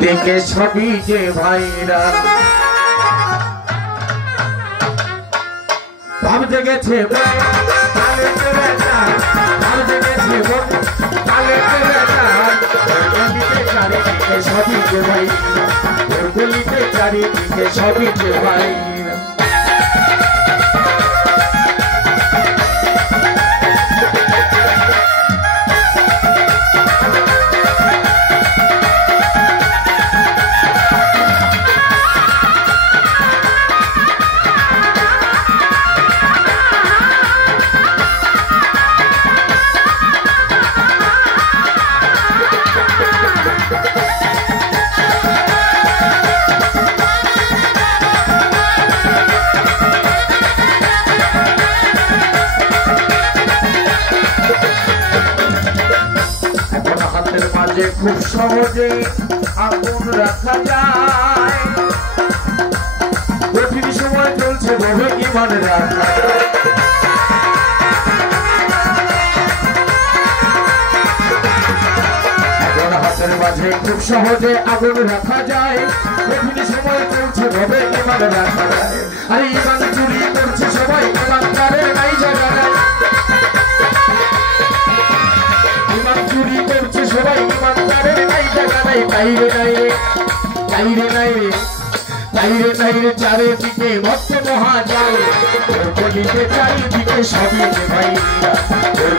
থেকে সবই যে ভাইরা ভাব জেগেছে সবই যে ভাই গলিতে চারিদিকে সবই যে ভাই মাঝে খুব সহজে আগুন রাখা যায় কঠিন সময় চলছে ভবে ইমান রাখা এখন হাতের মাঝে খুব সহজে আগুন রাখা যায় কঠিন সময় চলছে ভবে ইমান রাখা যায় আরে ইমান চুরি করছে সবাই ইমান তাদের নাই জায়গা নাই ইমান চুরি করছে সবাই ইমান তাদের নাই জায়গা নাই বাইরে বাইরে চারিদিকে ভক্ত মহাজাল গলিতে চারিদিকে সবই যে ভাই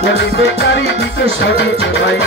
গলিতে চারিদিকে সবই যে ভাই